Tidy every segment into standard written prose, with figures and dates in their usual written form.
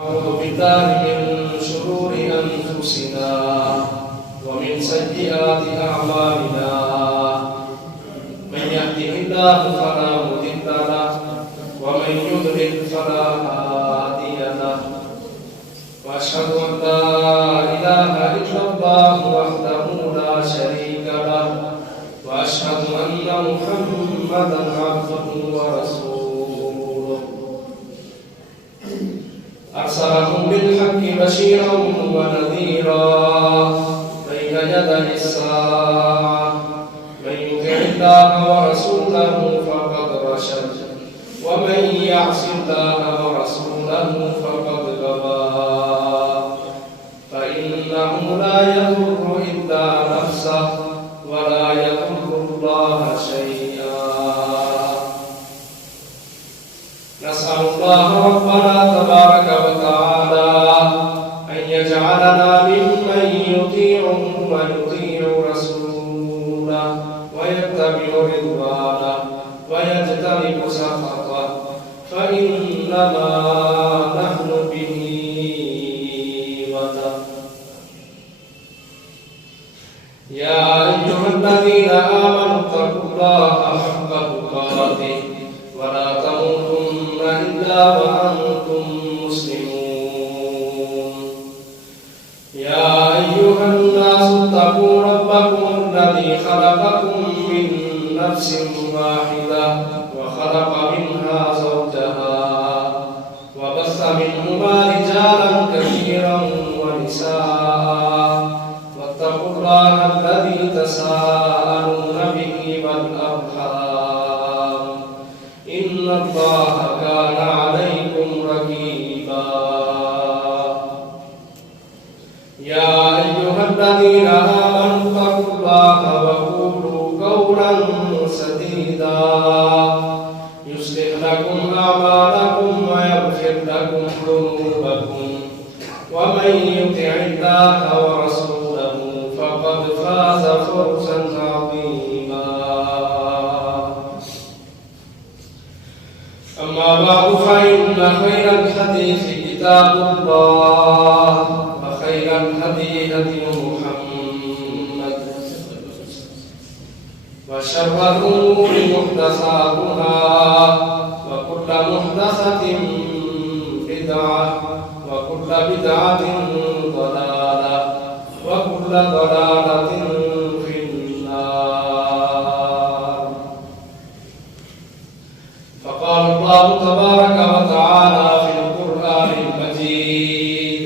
أعوذ بالله من شرور أنفسنا ومن سيئات أعمالنا من يهده الله فلا مضل له ومن يضلل فلا هادي له وأشهد أن لا إله إلا الله وحده لا شريك له وأشهد أن محمدا عبده ورسوله أرسله بالحق بشيرا ونذيرا بين يدي الساعة من يطع الله ورسوله فقد رشد ومن يعص الله ورسوله فقد غوى فإنه لا يضر إلا نفسه ولا يضر الله شيئا نسأل الله ربنا تبارك وتعالى أن يجعلنا ممن يطيعه ويطيع رسوله ويتبع رضوانه ويجتنب سخطه فإنما نحن به وده يا أيها الذين آمنوا اتقوا الله حق تقاته ولا تموتن إلا وأنتم مسلمون يا أيها الناس اتقوا ربكم الذي خلقكم من نفس واحدة وخلق منها زوجها وبث منهما رجالا كثيرا ونساء واتقوا الله الذي تساءلون به والأرحام إن الله كان عليكم رقيبا يا أيها الذين آمنوا اتقوا الله وقولوا قولا سديدا يصلح لكم أعمالكم ويغفر لكم ذنوبكم ومن يطع الله ورسوله فقد فاز فوزا عظيما أما بعد فإن خير الحديث كتاب الله وخير الهدي هدي محمد وشر الأمور محدثاتها وكل محدثة بدعة وكل بدعة ضلالة وكل ضلالة في النار فقال الله تبارك وتعالى في القرآن المجيد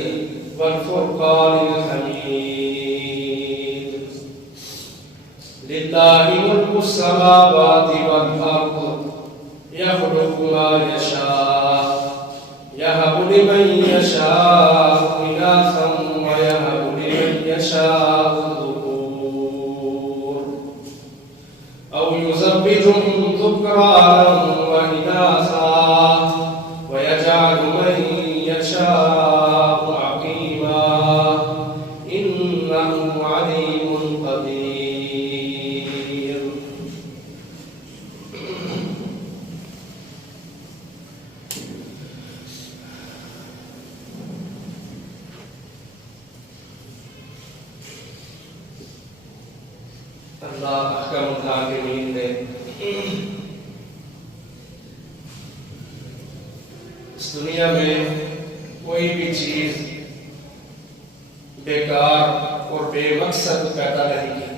والفرقان الحميد لله ملك السماوات والأرض يخلق ما يشاء يهب لمن يشاء إناثا ويهب لمن يشاء الذكور أو يزوجهم ذكرانا وإناثا ويجعل من يشاء عقيما إنه عليم قدير اللہ احکم الحاکمین نے اس دنیا میں کوئی بھی چیز بیکار اور بے مقصد پیدا نہیں کی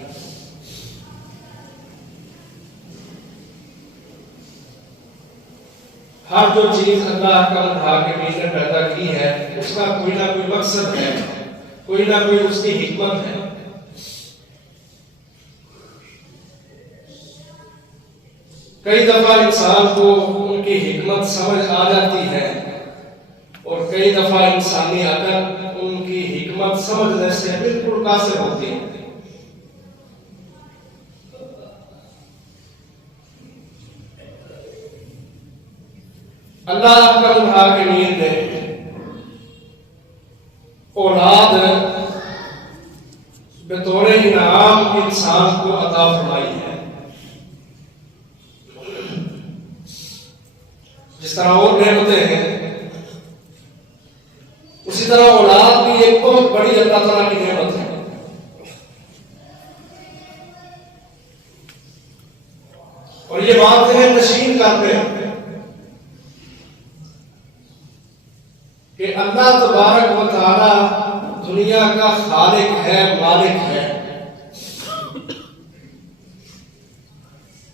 ہر جو چیز اللہ احکم الحاکمین نے پیدا کی ہے اس کا کوئی نہ کوئی مقصد ہے کوئی نہ کوئی اس کی حکمت ہے کئی دفعہ انسان کو ان کی حکمت سمجھ آ جاتی ہے اور کئی دفعہ انسانی عقل ان کی حکمت سمجھنے سے بالکل قاصر ہوتی ہے اللہ احکم الحاکمین نے اولاد بطور انعام انسان کو عطا فرمائی ہے جس طرح اور نعمتیں ہیں اسی طرح اولاد بھی ایک بہت بڑی اللہ تعالیٰ کی نعمت ہے. اور یہ بات ذہن نشین کرتے ہیں کہ اللہ تبارک و تعالی دنیا کا خالق ہے، مالک ہے.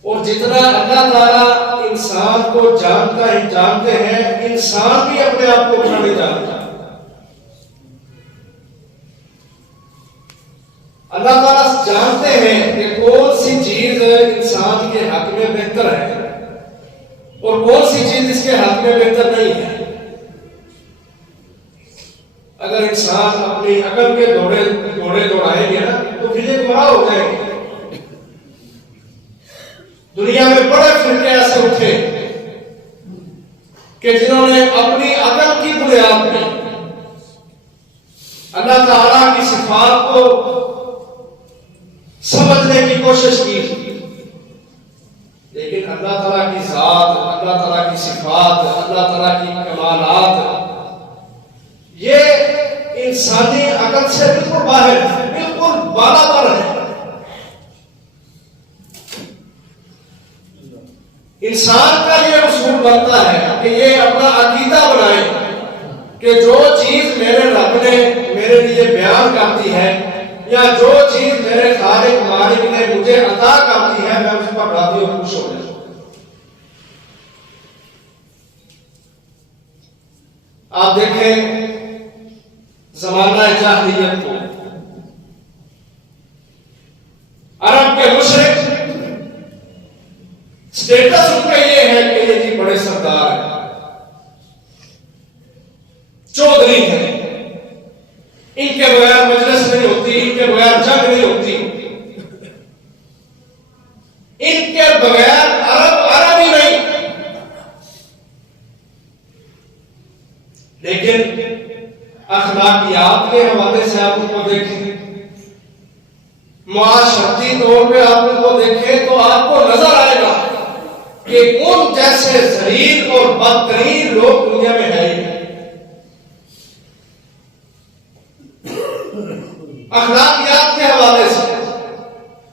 اور جتنا اللہ تعالی انسان کو جانتے ہیں، انسان بھی اپنے آپ کو اتنا نہیں جانتا. اللہ تعالیٰ جانتے ہیں کہ کون سی چیز انسان کے حق میں بہتر ہے اور کون سی چیز اس کے حق میں بہتر نہیں ہے. اگر انسان اپنی عقل کے دوڑے دوڑائیں گے نا تو پھر یہ گمراہ ہو جائیں گے. دنیا میں بڑے فرقے ایسے اٹھے کہ جنہوں نے اپنی عقل کی بنیاد پہ اللہ تعالیٰ کی صفات کو سمجھنے کی کوشش کی، لیکن اللہ تعالیٰ کی ذات، اللہ تعالیٰ کی صفات، اللہ تعالیٰ کی کمالات یہ انسانی عقل سے بالکل باہر، بالکل بالا تر ہے. انسان کا یہ اصول بنتا ہے کہ یہ اپنا عقیدہ بنائے کہ جو چیز میرے رب نے میرے لیے بیان کرتی ہے یا جو چیز میرے خالق مالک نے مجھے عطا کرتی ہے میں اس پر راضی اور خوش ہو جاؤں. آپ دیکھیں زمانہ جاہلیت کو، عرب کے مشرک اسٹیٹس ان کا یہ ہے کہ یہ جی بڑے سردار ہیں، چودھری ہیں، ان کے بغیر مجلس نہیں ہوتی، ان کے بغیر جنگ نہیں ہوتی، ان کے بغیر عرب ہی نہیں. لیکن اخلاقیات کے حوالے سے آپ ان کو دیکھیں، معاشرتی طور پہ آپ ان کو دیکھیں تو آپ کو نظر آئے گا کہ ان جیسے ذلیل اور بدترین لوگ دنیا میں ہیں. اخلاقیات کے حوالے سے،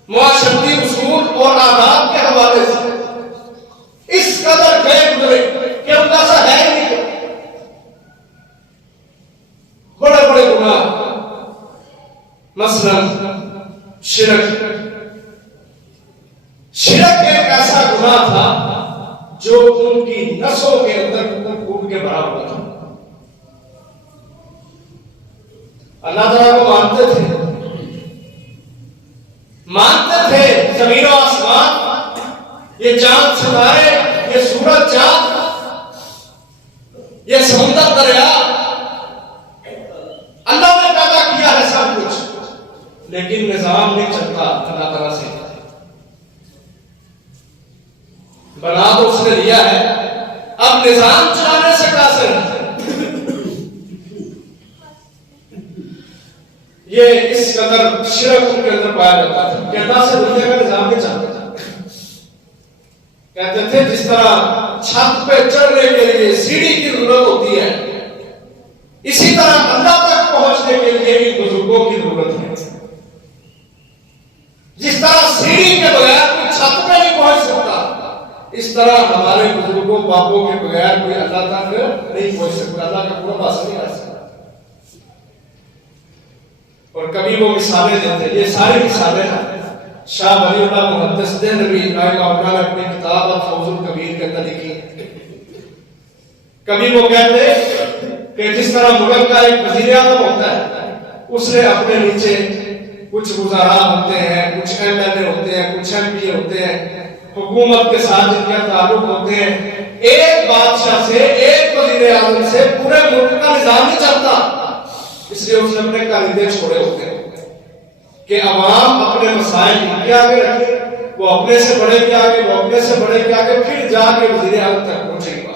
معاشرتی اصول اور آداب کے حوالے سے اس قدر گئے گزرے کہ ان کا سا ہے ہی نہیں. بڑے بڑے گناہ، مثلا شرک ایک ایسا گناہ تھا جو ان کی نسوں کے اندر پھوٹ کے بھرا ہوا تھا. اللہ تعالیٰ کو مانتے تھے زمین و آسمان، یہ چاند ستارے، یہ سورج چاند، یہ سمندر دریا، اللہ نے پیدا کیا ہے سب کچھ، لیکن نظام نہیں چلتا اللہ تعالیٰ سے. بنا تو اس نے دیا ہے، اب نظام چلانے سے قاصر ہے. یہ اس قدر شرک ان کے اندر پایا جاتا تھا کہ اللہ سے دنیا کا نظام نہیں چلتا. کہتے تھے جس طرح چھت پہ چڑھنے کے لیے سیڑھی کی ضرورت ہوتی ہے، اسی طرح اللہ تک پہنچنے کے لیے ان بزرگوں کی ضرورت ہے. جس طرح سیڑھی کے بغیر کوئی چھت پہ نہیں پہنچ سکتا، اس طرح ہمارے بزرگوں باپوں کے بغیر کوئی اللہ تک نہیں پہنچ سکتا، اللہ کا پورا پاس نہیں آ سکتا. اور کبھی وہ مثالیں دیتے، یہ ساری مثالیں شاہ ولی اللہ محدث دہلوی رحمہ اللہ نے اپنی کتاب الفوز الکبیر کے اندر لکھی. کبھی وہ کہتے کہ جس طرح ملک کا ایک وزیر اعظم ہوتا ہے، اس نے اپنے نیچے کچھ وزراء ہوتے ہیں، کچھ ایم ایل اے ہوتے ہیں، کچھ ایم پی ہوتے ہیں، حکومت کے ساتھ جن کے تعلق ہوتے ہیں. ایک بادشاہ سے، ایک وزیر اعظم سے پورے ملک کا نظام نہیں چلتا، اس لیے اس نے اپنے کالندے چھوڑے ہوتے ہیں کہ عوام اپنے مسائل ان کے آگے رکھے، وہ اپنے سے بڑے کے آگے، وہ اپنے سے بڑے کے آگے، پھر جا کے وزیر اعظم تک پہنچے گا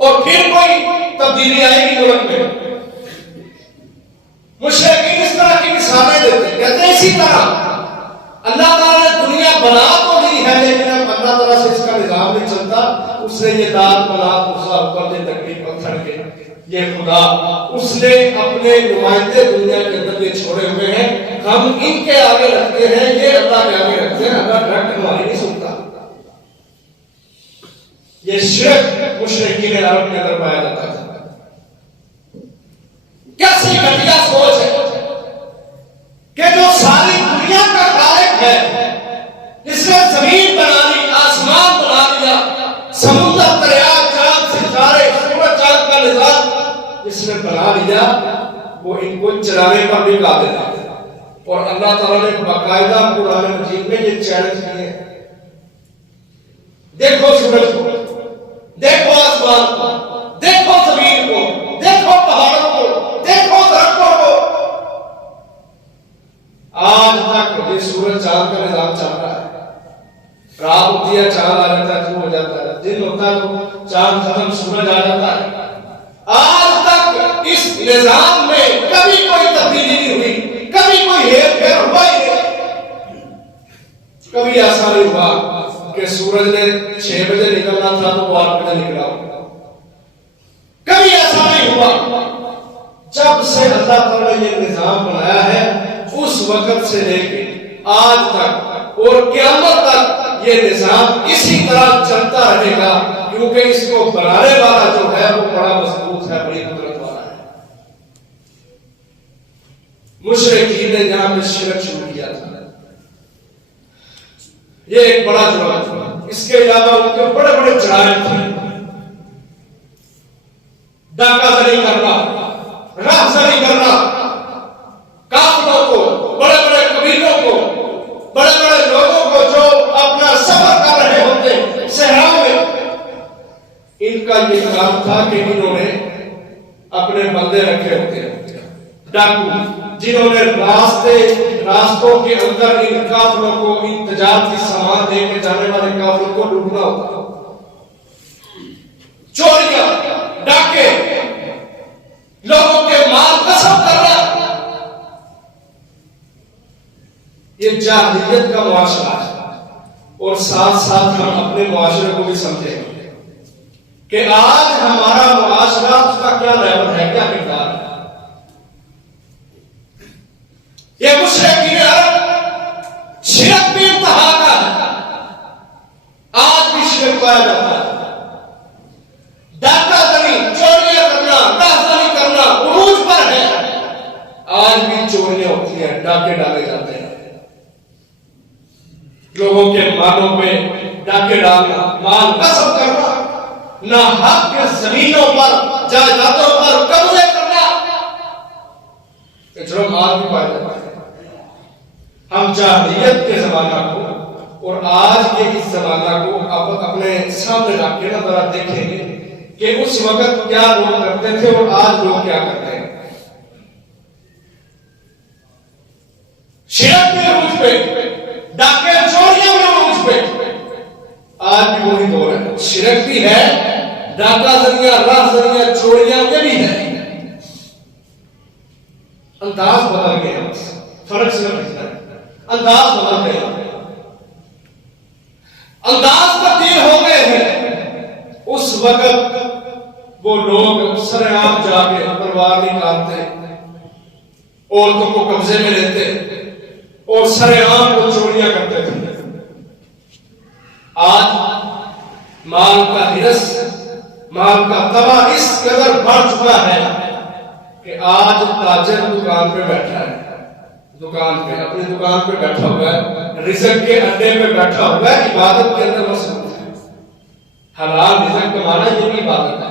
اور پھر کوئی تبدیلی آئے گی ملک میں. مشرکین اس طرح کی مثالیں دیتے، کہتے ہیں اسی طرح اللہ تعالیٰ نے دنیا بنا تو لی ہے، لیکن اب اللہ تعالیٰ سے اس کا نظام نہیں چلتا. اس نے یہ داد بنا دوسرا اوپر دے تکلیف پتھر کے یہ خدا اس نے اپنے نمائندے دنیا کے اندر یہ چھوڑے ہوئے ہیں، ہم ان کے آگے رکھتے ہیں، یہ اللہ کے آگے رکھتے ہیں، اللہ ڈائریکٹ ہماری نہیں سنتا۔ یہ شرک مشرکین عرب کے اندر پایا جاتا تھا۔ کیسی گھٹیا سوچ ہے کہ جو ساری دنیا کا خالق ہے، جس نے زمین بنا لی، آسمان بنا لیا، سمندر، دریا، چاند، ستارے، سورج چاند کا نظام جس نے بنا لیا، وہ ان کو چلانے پر بھی قادر ہے۔ اور اللہ تعالیٰ نے باقاعدہ قرآن مجید میں یہ چیلنج کیے، دیکھو سورج کو، دیکھو آسمان کو، دیکھو زمین کو، دیکھو پہاڑوں کو، دیکھو درختوں کو۔ آج تک یہ سورج چاند کا نظام چل رہا ہے، رات ہوتی ہے چاند آ جاتا ہے، شروع ہو جاتا ہے، دن ہوتا ہے تو چاند ختم، سورج آ جاتا ہے۔ آج تک اس نظام میں کبھی کوئی تبدیلی نہیں ہوئی، کبھی کوئی ہیر پھیر ہوا ہی نہیں۔ کبھی ایسا نہیں ہوا کہ سورج نے 6 بجے نکلنا تھا تو وہ 8 بجے نکلا ہو، کبھی ایسا نہیں ہوا۔ جب سے اللہ تعالیٰ نے یہ نظام بنایا ہے، اس وقت سے لے کے آج تک اور قیامت تک یہ نظام اسی طرح چلتا رہے گا، کیونکہ اس کو بنانے والا جو ہے وہ بڑا مضبوط ہے، بڑی قدرت والا ہے۔ مشرکین نے یہاں پہ شرک شروع کیا تھا، یہ ایک بڑا جرم تھا۔ اس کے علاوہ ان کے بڑے بڑے جرائم تھے، ڈاکہ زنی کرنا، راہ زنی کرنا، کافروں کو، بڑے بڑے قبیلوں کو، بڑے بڑے لوگوں کو جو اپنا سفر کر رہے ہوتے صحراؤں میں، ان کا یہ کام تھا کہ انہوں نے اپنے بندے رکھے ہوتے ہیں ڈاکو، جنہوں نے راستوں کے اندر ان کافروں کو، ان تجارتی سامان دے کے جانے والے کافروں کو لوٹنا ہوتا، چوریاں، ڈاکے، لوگوں کے مال غصب کرنا۔ یہ جاہلیت کا معاشرہ ہے، اور ساتھ ساتھ ہم اپنے معاشرے کو بھی سمجھیں کہ آج ہمارا معاشرہ اس کا کیا لیول ہے، کیا کردار ہے۔ یہ مشرکین عرب شرک بھی انتہا کا ہے، آج بھی شرک پایا جاتا ہے، ڈاکہ زنی، چوریاں کرنا، راہزنی کرنا عروج پر ہے، آج بھی چوریاں ہوتی ہیں، ڈاکے ڈالے جاتے ہیں، لوگوں کے مالوں پہ ڈاکے ڈالنا، مال غصب کرنا، نہ حق کے زمینوں پر، جائیدادوں پر قبضے کرنا، جرم آج بھی پایا جاتا ہے۔ ہم جاہلیت کے زمانہ کو اور آج کے اس زمانہ کو اپنے سامنے رکھ کے ذرا دیکھیں گے کہ اس وقت کیا لوگ کرتے تھے اور آج لوگ کیا کرتے ہیں۔ شرک میں عروج پہ، ڈاکے چوریوں میں عروج پہ، آج بھی وہی دور ہے، شرک بھی ہے، ڈاکہ زنیاں، راہ زنیاں، چوریاں میں بھی ہے، انداز بدل گیا، فرق صرف اتنا ہے، انداز بدل گیا، انداز تبدیل ہو گئے ہیں۔ اس وقت وہ لوگ سر عام جا کے تلوار نکالتے، عورتوں کو قبضے میں لیتے اور سر عام کو چوریاں کرتے تھے۔ آج مال کا ہرس، مال کا تباہ اس قدر بڑھ چکا ہے کہ آج تاجر دکان پہ بیٹھا ہے، اپنی دکان پہ بیٹھا ہوا ہے، رزق کے اڈے پہ بیٹھا ہوا ہے، عبادت کے اندر مصروف ہے۔ حلال رزق کمانا یہ بھی عبادت ہے،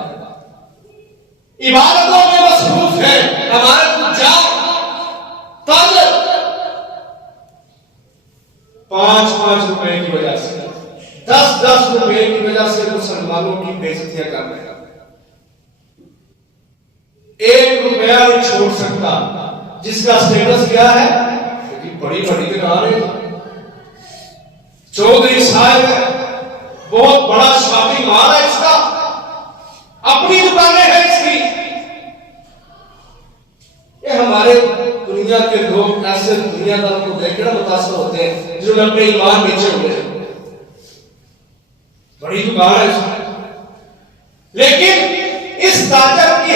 عبادتوں میں مصروف ہے ہمارے تجار، تاجر۔ 5 روپے کی وجہ سے، 10 روپے کی وجہ سے مسلمانوں کی بے عزتیاں کر رہے ہیں۔ 1 روپیہ نہیں چھوڑ سکتا، جس کا سٹیٹس کیا ہے کہ بڑی بڑی دکانیں، چودھری صاحب ہے، بہت بڑا شاپنگ مال ہے اس کا، اپنی دکانیں ہیں اس کی۔ یہ ہمارے دنیا کے لوگ ایسے دنیا داروں کو دیکھ کر متاثر ہوتے ہیں جو اپنے ایمان بیچے ہوئے ہیں، بڑی دکان ہے اس میں، لیکن اس تاجر کی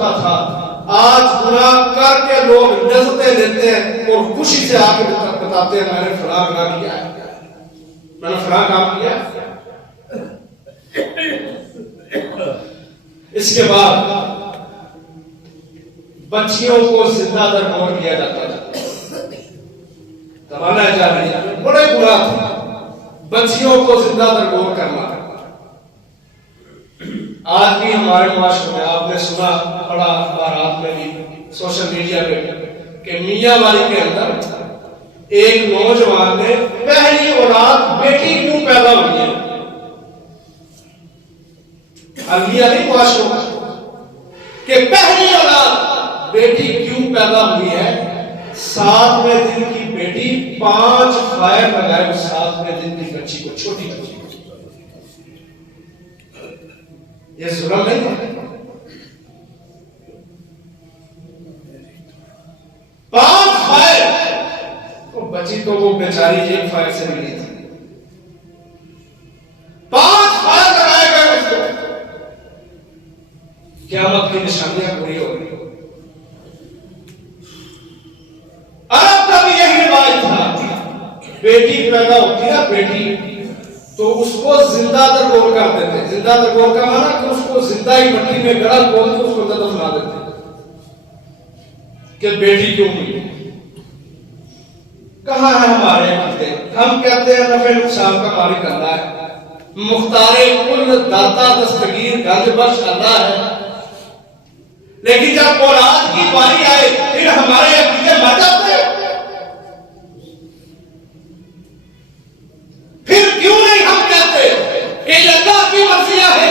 چکا تھا، آج گناہ کر کے لوگ لذتیں لیتے ہیں اور خوشی سے آ کے بتاتے ہیں میں نے فلاں گناہ کیا ہے، میں نے فلاں کام کیا ہے۔ اس کے بعد بچیوں کو زندہ درگور کیا جاتا تھا، زمانہ جاہلیہ میں بڑے گناہ تھے بچیوں کو زندہ درگور کرنا۔ آج بھی ہمارے معاشرے میں آپ نے سنا پڑا اخبارات میں بھی سوشل میڈیا پہ کہ میاں والی کے اندر ایک نوجوان نے پہلی اولاد بیٹی کیوں پیدا ہوئی ہے، حالیہ نہیں معاشروں کا، کہ پہلی اولاد بیٹی کیوں پیدا ہوئی ہے؟ 7ویں دن کی بیٹی 5 فائر لگائے 7ویں دن کی بچی کو، چھوٹی بچی کو۔ یہ ظلم نہیں ہے؟ 5 فائر، وہ بچی تو وہ بیچاری 1 فائر سے ملی تھی، 5 فائر لگائے گئے اس کو۔ قیامت کی نشانیاں پوری ہو رہی۔ عرب کا بھی یہی رواج تھا، بیٹی پیدا ہوتی ہے بیٹی تو اس کو زندہ درگور کر دیتے۔ زندہ درگور کا معنی کہ اس کو زندہ ہی مٹی میں گڑا کھود کے اس کو دفنا دیتے کہ بیٹی کیوں ہوئی۔ کہاں ہے ہمارے بندے؟ ہم کہتے ہیں نفع نقصان کا مالک اللہ ہے، مختار کل داتا دستگیر گنج بخش اللہ ہے، لیکن جب اولاد کی باری آئے پھر ہمارے عقیدے مر جاتے ہیں۔ پھر کیوں نہیں ہم کہتے کہ یہ اللہ کی مرضیاں ہے؟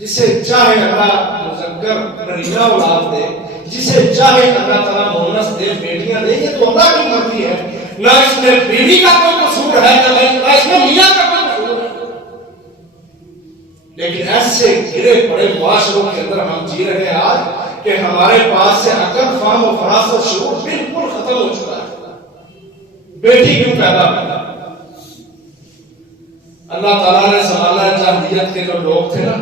جسے چاہے اللہ مذکر نرینہ اولاد دے، جسے چاہے اللہ تعالیٰ مونس دے بیٹیاں دے، یہ تو اللہ کی مرضی ہے۔ نہ اس میں بیوی کا کوئی قصور ہے، نہ اس میں میاں کا کوئی قصور ہے۔ لیکن ایسے گرے پڑے معاشروں کے اندر ہم جی رہے ہیں آج کہ ہمارے پاس سے عقل، فہم و فراست و شعور بالکل ختم ہو چکا ہے۔ بیٹی کیوں پیدا ہوئی؟ اللہ تعالیٰ نے زمانہ جاہلیت کے جو لوگ تھے نا،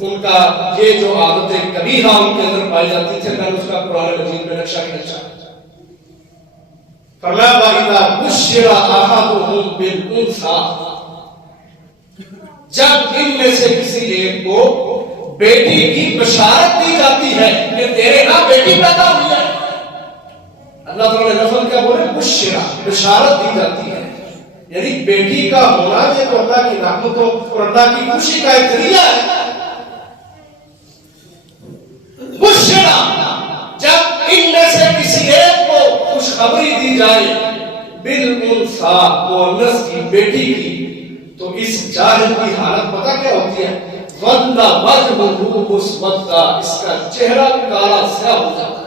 ان کا یہ جو عادتیں کبیرہ ان کے اندر پائی جاتی تھی، میں نے اس کا قرآن مجید میں نقشہ کھینچا۔ فرمایا وَإِذَا بُشِّرَ أَحَدُهُم بِالْأُنثىٰ، جب ان میں سے کسی ایک کو بیٹی کی بشارت دی جاتی ہے کہ تیرے ہاں بیٹی پیدا ہوئی ہے، اللہ تعالیٰ نے لفظ کیا بولے؟ بشرا، بشارت دی جاتی ہے، یعنی بیٹی کا ہونا یہ تو اللہ کی رحمتوں اور اللہ کی خوشی کا ایک ذریعہ ہے۔ بشرا، جب ان میں سے کسی ایک کو خوشخبری دی جائے بالانثیٰ، مؤنث کی، بیٹی کی، تو اس جاہل کی حالت پتہ کیا ہوتی ہے؟ ظل وجهه مسودا، اس کا چہرہ کالا سیاہ ہو جاتا ہے۔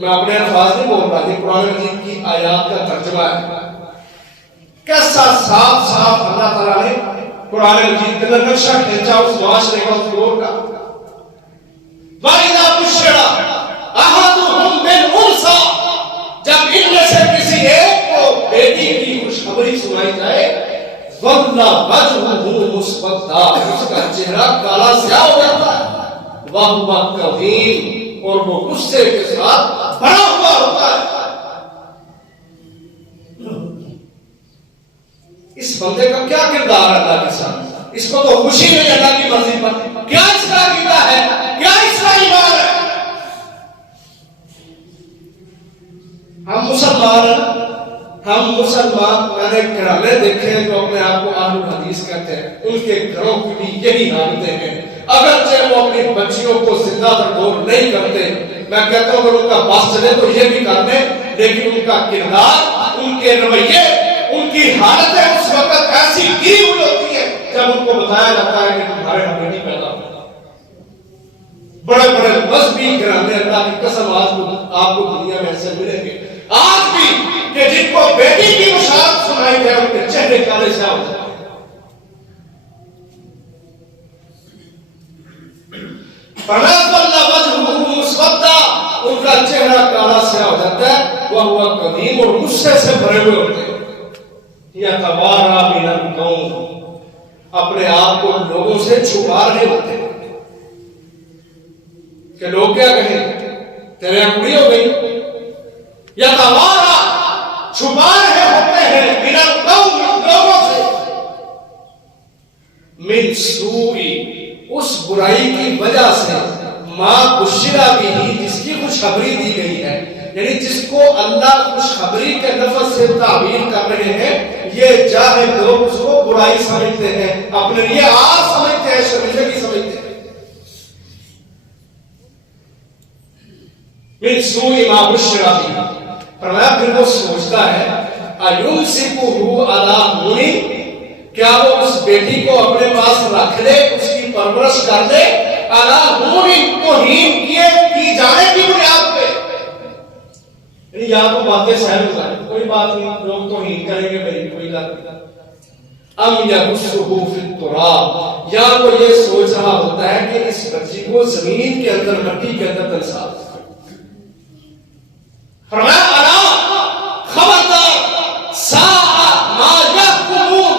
میں اپنے الفاظ نہیں بول رہا، یہ قرآن مجید کی آیات کا ترجمہ ہے۔ کیسا صاف صاف اللہ تعالیٰ نے قرآن مجید کے اندر نقشہ کھینچا اس معاشرے کا، اس دور کا۔ وَإِذَا بُشِّرَ أَحَدُهُم بِالْأُنثىٰ، جب ان میں سے کسی ایک کو بیٹی کی خوشخبری سنائی جائے، ظل وجهه مسودا، اس کا چہرہ کالا سیاہ ہو جاتا ہے، وَهُوَ كَظِيمٌ، اور وہ غصے کے ساتھ بڑا ہوا ہوتا ہے۔ اس بندے کا کیا کردار ہے اللہ کے ساتھ؟ اس کو تو خوشی نہیں اللہ کی مرضی پر، کیا اس کا عقیدہ ہے، کیا اس کا ایمان ہے؟ ہم مسلمان میں نے گھرانے دیکھے ہیں جو اپنے آپ کو اہل حدیث کہتے ہیں، ان کے گھروں کی بھی یہی حالتیں ہیں۔ اگرچہ وہ اپنی بچیوں کو زندہ درگور نہیں کرتے، میں کہتا ہوں اگر ان کا بس چلے تو یہ بھی کر دیں، لیکن ان کا کردار، ان کے رویے، ان کی حالتیں اس وقت ایسی گری ہوئی ہوتی ہیں جب ان کو بتایا جاتا ہے کہ تمہارے ہاں بیٹی پیدا ہو۔ بڑے بڑے مذہبی گھرانے اللہ کی قسم آپ کو دنیا میں ایسے ملیں گے آج بھی کہ جن کو بیٹی کی بشارت سنائی جائے ان کے چہرے کالے سیاہ ہو جاتے ہیں۔ ان کا چہرہ کالا سیاہ ہو جاتا ہے، وہ قدیم اور غصے سے بھرے ہوئے ہوتے ہیں۔ یتوارا من القوم، اپنے آپ کو لوگوں سے چھپا رہے ہوتے ہیں۔ کہ لوگ کیا کہیں تیرے اکڑی ہو گئی، یا توارا چھپا رہے ہوتے ہیں من القوم لوگوں سے، من سوئی اس برائی کی وجہ سے، ما بشرا بھی جس کی خوشخبری دی گئی ہے، یعنی جس کو اللہ خوشخبری کے لفظ سے تعبیر کر رہے ہیں، یہ جاہل لوگ اس کو برائی سمجھتے ہیں، اپنے لیے آر سمجھتے ہیں، شرمندگی سمجھتے ہیں۔ من سوئی ما بشرا بھی، فرمایا پھر وہ سوچتا ہے ایمسکہ علی ہون، کیا وہ اس بیٹی کو اپنے پاس رکھ لے، اس کی پرورش کر لے، علی ہون توہین کی جانے کی بنیاد پہ، یعنی یا تو باتیں سہل ہو جائیں، کوئی بات نہیں، لوگ توہین کریں گے میری کوئی بات نہیں، ام یدسہ فی التراب، یا وہ یہ سوچ رہا ہوتا ہے کہ اس بچی کو زمین کے اندر مٹی کے اندر دلسا دے۔ فرمایا الا خبردار ساء ما یحکمون،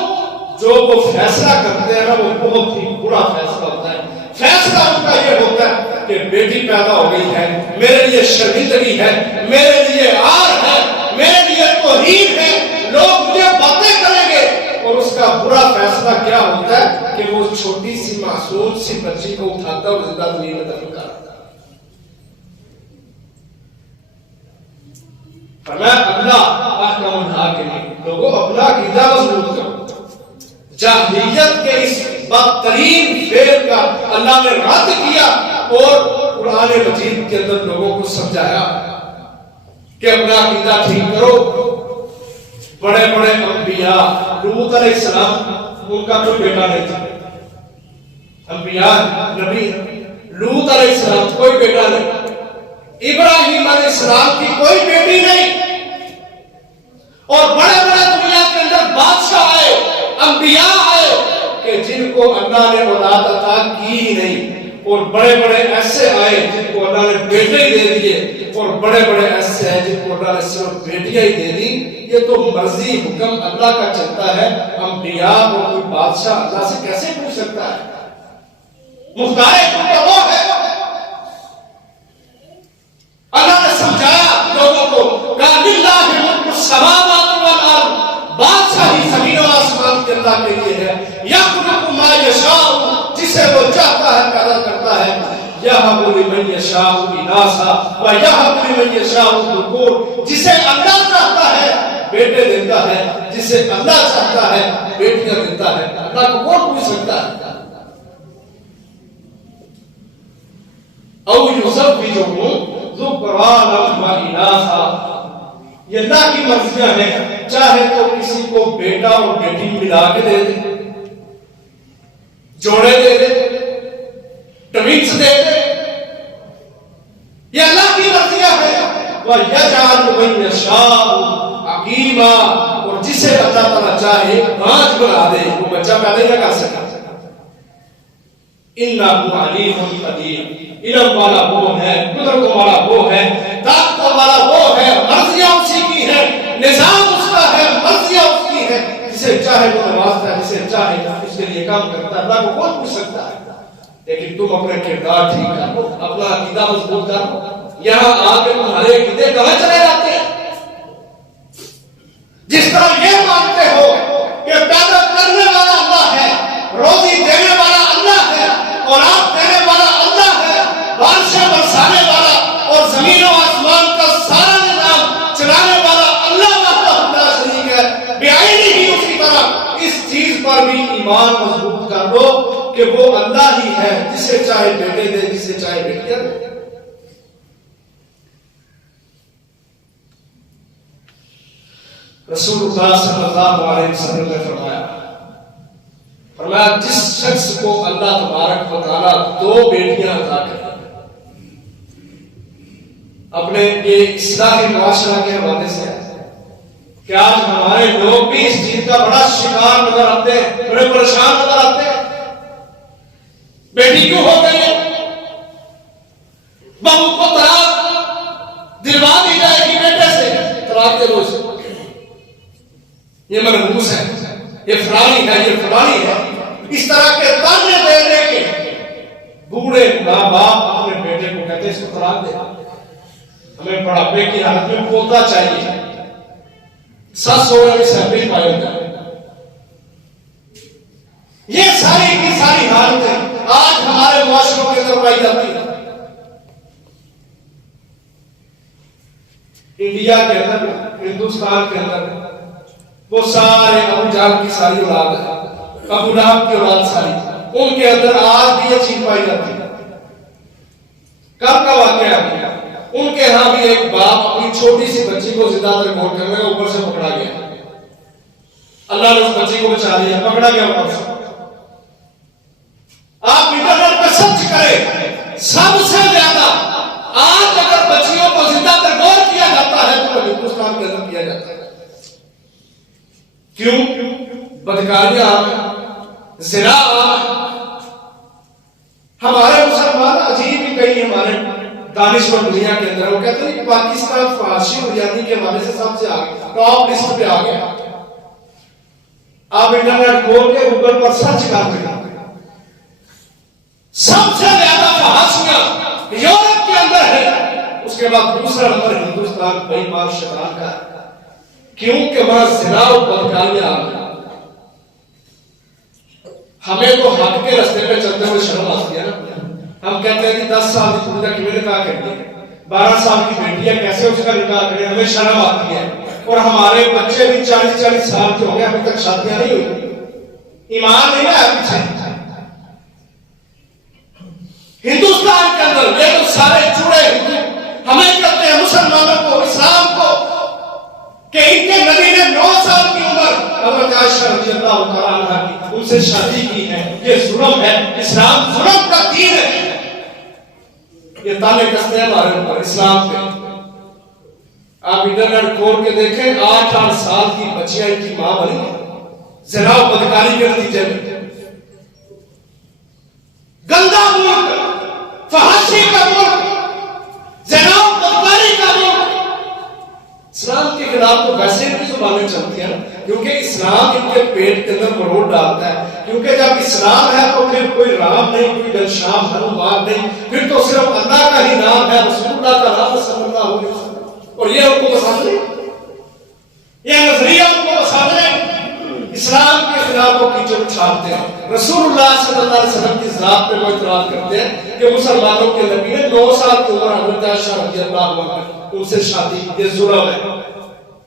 جو وہ فیصلہ کرتے ہیں نا وہ بہت ہی برا فیصلہ ہوتا ہے۔ فیصلہ ان کا یہ ہوتا ہے کہ بیٹی پیدا ہو گئی ہے، میرے لیے شرمندگی ہے، میرے لیے عار ہے، میرے لیے توہین ہے، لوگ مجھے باتیں کریں گے، اور اس کا برا فیصلہ کیا ہوتا ہے کہ وہ چھوٹی سی معصوم سی بچی کو اٹھاتا اور زندہ زمین میں دفن کر دیتا ہے۔ فرمایا اللہ احکم الحاکمین، لوگوں اپنا عقیدہ مضبوط کرو، جاہلیت کے اس بدترین فعل کا اللہ نے رد کیا اور قرآن مجید کے اندر لوگوں کو سمجھایا کہ اپنا عقیدہ ٹھیک کرو۔ بڑے بڑے انبیاء، لوط علیہ السلام ان کا کوئی بیٹا نہیں تھا، انبیاء نبی، لوط علیہ السلام کوئی بیٹا نہیں، ابراہیم علیہ السلام کی کوئی بیٹی نہیں، اور بڑے بڑے دنیا کے اندر بادشاہ آئے، انبیاء آئے کہ جن کو اللہ نے اولاد عطا کی ہی نہیں، اور بڑے بڑے ایسے آئے جن کو اللہ نے بیٹے ہی دے دیے، اور بڑے بڑے ایسے ہیں جن کو اللہ نے صرف بیٹیاں ہی دے دی۔ یہ تو مرضی حکم اللہ کا چلتا ہے، انبیاء اور کوئی بادشاہ اللہ سے کیسے پوچھ سکتا ہے؟ مختار تو وہ ہے۔ اللہ نے سمجھایا لوگوں کو، کہا للہ ملک السماوات والارض، بادشاہی زمین و آسمان کے اللہ کے لیے ہے، یخلق ما یشاء، جسے وہ چاہتا ہے پیدا کرتا ہے، یہب لمن یشاء اناثا ویہب لمن یشاء الذکور، جسے اللہ چاہتا ہے بیٹے دیتا ہے، جسے اللہ چاہتا ہے بیٹیاں دیتا ہے۔ اللہ کو کون پوچھ سکتا ہے؟ او یزوجہم ذکرانا و اناثا، یہ اللہ کی مرضیاں ہیں، چاہے تو کسی کو بیٹا اور بیٹی ملا کے دے دے، جوڑے دے دے، ٹوینس دے دے، یہ اللہ کی مرضیاں ہیں۔ وَيَجْعَلُ مَن يَشَاءُ عَقِيمًا، اور جسے اللہ تعالیٰ چاہے بانجھ بنا دے، وہ بچہ پیدا نہ کر سکا۔ اِنَّهُ عَلِيمٌ قَدِيرٌ، علم والا وہ ہے، قدرت والا وہ ہے، طاقت والا وہ ہے، مرضیاں اسی کی ہے، نظام اس کا ہے، مرضیاں اس کی ہے، جسے چاہے وہ نوازتا ہے، جسے چاہے اس کے لیے کام کرتا ہے۔ اللہ کو کون پوچھ سکتا ہے؟ لیکن تم اپنے کردار ٹھیک کرو، اپنا عقیدہ مضبوط کرو، یہاں آ کے تمہارے عقیدے کہاں چلے جاتے ہیں؟ جس طرح یہ مانتے ہو کہ پیدا کرنے والا اللہ ہے، روزی دینے والا اللہ ہے، اور آپ دینے والا اللہ ہے، بارشیں برسانے والا اور زمین و آسمان کا سارا نظام چلانے والا اللہ وحدہ لا شریک ہے، بعینہ ہی اسی طرح اس چیز پر بھی ایمان مضبوط کر لو کہ وہ اللہ ہی ہے، جسے چاہے بیٹے دے، جسے چاہے بیٹیاں دے۔ رسول اللہ صلی اللہ علیہ وسلم نے فرمایا جس شخص کو اللہ تبارک و تعالیٰ دو بیٹیاں عطا کرے، اپنے یہ اصلاح معاشرہ کے حوالے سے کہ آج ہمارے لوگ بھی اس چیز کا بڑا شکار نظر آتے ہیں، بڑے پریشان نظر آتے ہیں، بیٹی کیوں ہو گئی ہے، بہو کو طلاق دلوا دی جائے گی بیٹے سے، طلاق دے دو اسے، یہ منحوس ہے، یہ فلانی ہے، یہ فلانی ہے، اس طرح کے تانے دے دے کے بوڑھے ماں باپ اپنے بیٹے کو کہتے کہتے ہیں اس کو طلاق دے، ہمیں بڑھاپے کی حالت میں پوتا چاہیے، سس ہونے میں سیپری پائے ہوتا ہے۔ یہ ساری کی ساری حالتیں آج ہمارے معاشروں کے اندر پائی جاتی ہیں۔ انڈیا کے اندر، ہندوستان کے اندر وہ سارے ابو جہل کی ساری اولاد ہے، ابو لہب کی اولاد ساری، ان کے اندر آج بھی یہ چیز پائی جاتی ہے۔ کب کا واقعہ ہے؟ ان کے ہاں بھی ایک باپ اپنی چھوٹی سی بچی کو زندہ رکھوٹ کرنے کا اوپر سے پکڑا گیا، اللہ نے اس بچی کو بچا لیا، پکڑا گیا اوپر سے۔ آپ انٹرنیٹ پہ سرچ کریں، سب سے زیادہ آج اگر بچیوں کو زندہ رکھوٹ کیا جاتا ہے تو ہندوستان کے اندر کیا جاتا ہے۔ کیوں؟ بدکاریاں عام ہیں، زنا عام ہے۔ ہمارے مسلمان عجیب ہی کئی ہمارے دانشور دنیا کے اندر وہ کہتے ہیں پاکستان فحاشی اور یعنی کے حوالے سے سب سے آگے، ٹاپ لسٹ پہ آ گیا۔ آپ انٹرنیٹ کھول کے گوگل پر سرچ کر دیں، سب سے زیادہ فحاشیاں یورپ کے اندر ہے، اس کے بعد دوسرا نمبر ہندوستان بے ایمان شیطان کا ہے۔ کیونکہ وہاں زنا اور بدکاریاں عام ہیں۔ ہمیں تو حق کے راستے پہ چلتے ہوئے شرم آتی ہے نا، ہم کہتے ہیں کہ 10 سال کی پوری کا نکاح کرنی ہے، 12 سال کی بیٹی ہے کیسے اس کا نکاح کریں، ہمیں شرم آتی ہے۔ اور ہمارے بچے بھی 40 سال کے ہو گئے، ابھی تک شادیاں نہیں ہوئی، ایمان نہیں ہے پیچھے۔ ہندوستان کے اندر یہ تو سارے جڑے ہمیں کہتے ہیں مسلمانوں کو، اسلام کو، کہ ان کے نبی نے 9 سال کی عمر حضرت عائشہ رضی اللہ تعالیٰ عنہا کی ان سے شادی کی ہے، یہ ظلم ہے، اسلام ظلم کا دین ہے۔ یہ تانے کستے ہیں ہمارے اوپر اسلام پہ۔ آپ انٹرنیٹ کھول کے دیکھیں، 8 سال کی بچیاں ان کی ماں بنی ہیں، زنا و بدکاری کے نتیجے میں۔ گندا ملک، فحاشی کا ملک، زنا و بدکاری کا ملک۔ اسلام کے خلاف تو ویسے بھی زبانیں چلتی ہیں، کیونکہ اسلام ان کے پیٹ کے اندر مروڑ ڈالتا ہے۔ کیونکہ جب اسلام ہے تو پھر کوئی رام نہیں، کوئی گنشام ہنومان نہیں، پھر تو صرف اللہ کا ہی نام ہے، رسول اللہ کا نام صلی اللہ علیہ وسلم۔ اور یہ ان کو پسند نہیں، یہ نظریہ ان کو پسند نہیں۔ اسلام کے خلاف وہ کیچڑ اچھالتے ہیں، رسول اللہ صلی اللہ علیہ وسلم کی ذات پہ وہ اعتراض کرتے ہیں کہ مسلمانوں کے نبی نے 9 سال کی عمر حضرت عائشہ رضی اللہ عنہا ان سے شادی کی، یہ ظلم ہے۔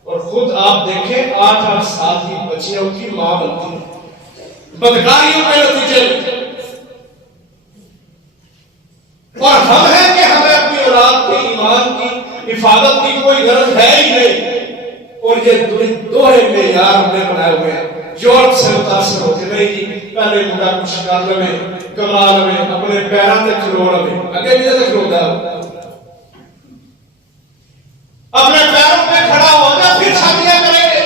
اور خود آپ دیکھیں 8 سال کی بچیاں ان کی ماں بنتی ہیں بدکاریوں کے نتیجے میں۔ اور ہم ہیں کہ ہمیں اپنی اولاد کے ایمان کی حفاظت کی کوئی غرض ہے ہی نہیں۔ اور یہ دوہرے معیار ہم نے بنائے ہوئے ہیں، یورپ سے متاثر ہوتے نہیں جی، پہلے مڈا کچھ کر لوے کما لوے، اپنے پیروں سے کھلو لوے، اگے بھی تو کھلوتا ہے، اپنے پیروں پہ کھڑا ہوگا پھر شادیاں کریں گے۔